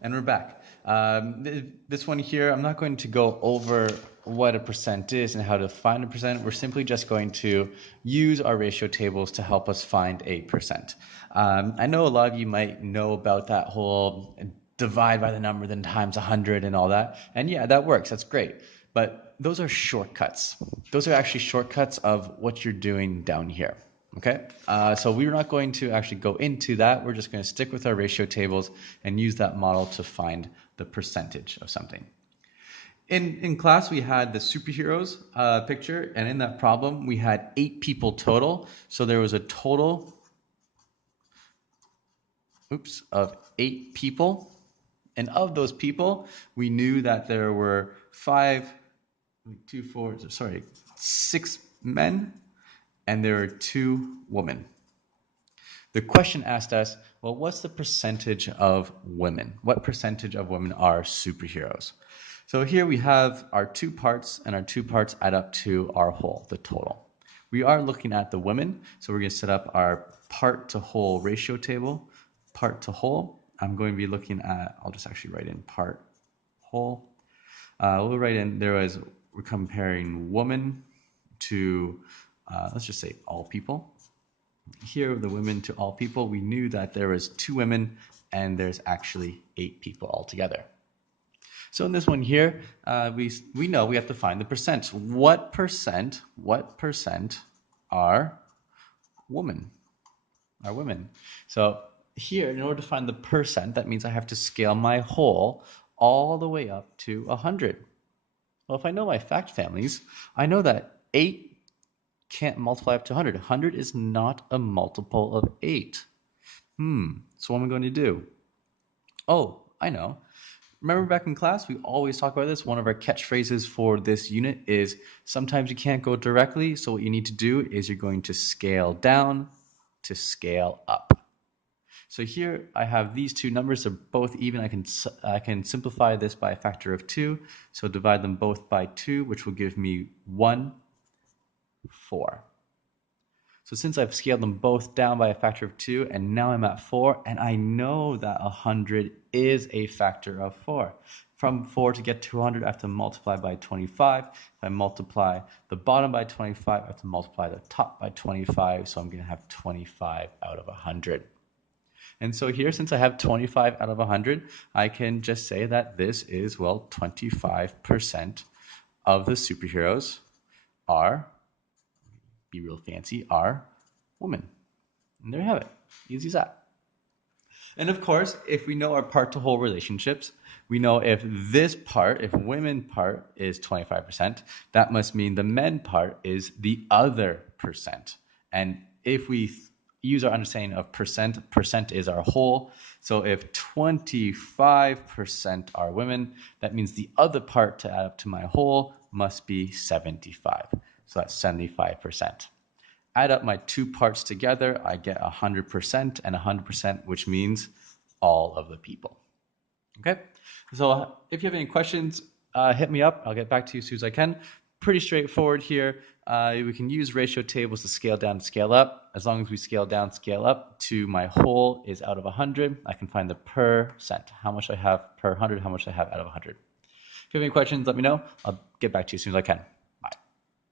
And we're back. This one here, I'm not going to go over what a percent is and how to find a percent. We're simply just going to use our ratio tables to help us find a percent. I know a lot of you might know about that whole divide by the number, then times 100 and all that. And yeah, that works. That's great. But those are shortcuts. Those are actually shortcuts of what you're doing down here. Okay, so we're not going to actually go into that. We're just going to stick with our ratio tables and use that model to find the percentage of something. In class, we had the superheroes picture, and in that problem, we had 8 people total. So there was a total, of 8 people. And of those people, we knew that there were 6 men, and there are 2 women. The question asked us, well, what's the percentage of women? What percentage of women are superheroes? So here we have our 2 parts, and our 2 parts add up to our whole, the total. We are looking at the women, so we're going to set up our part to whole ratio table. Part to whole, I'm going to be looking at, I'll just actually write in part whole. We'll write in, we're comparing woman to, let's just say all people. Here, the women to all people, we knew that there was 2 women and there's actually 8 people altogether. So in this one here, we know we have to find the percent. What percent are women? Are women? So here, in order to find the percent, that means I have to scale my whole all the way up to 100. Well, if I know my fact families, I know that 8 can't multiply up to 100. 100 is not a multiple of 8. So what am I going to do? Oh, I know. Remember back in class, we always talk about this. One of our catchphrases for this unit is sometimes you can't go directly. So what you need to do is you're going to scale down to scale up. So here I have these 2 numbers. They're both even. I can simplify this by a factor of 2. So divide them both by 2, which will give me 1, 4. So since I've scaled them both down by a factor of 2, and now I'm at 4, and I know that 100 is a factor of 4. From 4 to get to 100, I have to multiply by 25. If I multiply the bottom by 25, I have to multiply the top by 25, so I'm going to have 25 out of 100. And so here, since I have 25 out of 100, I can just say that this is, well, 25% of the superheroes are, be real fancy, are women. And there you have it. Easy as that. And of course, if we know our part to whole relationships, we know if this part, if women part is 25%, that must mean the men part is the other percent. And if we use our understanding of percent is our whole. So if 25% are women, that means the other part to add up to my whole must be 75. So that's 75%. Add up my 2 parts together, I get 100% and 100%, which means all of the people. Okay, so if you have any questions, hit me up. I'll get back to you as soon as I can. Pretty straightforward here. We can use ratio tables to scale down, scale up. As long as we scale down, scale up to my whole is out of 100, I can find the percent. How much I have per 100, how much I have out of 100. If you have any questions, let me know. I'll get back to you as soon as I can.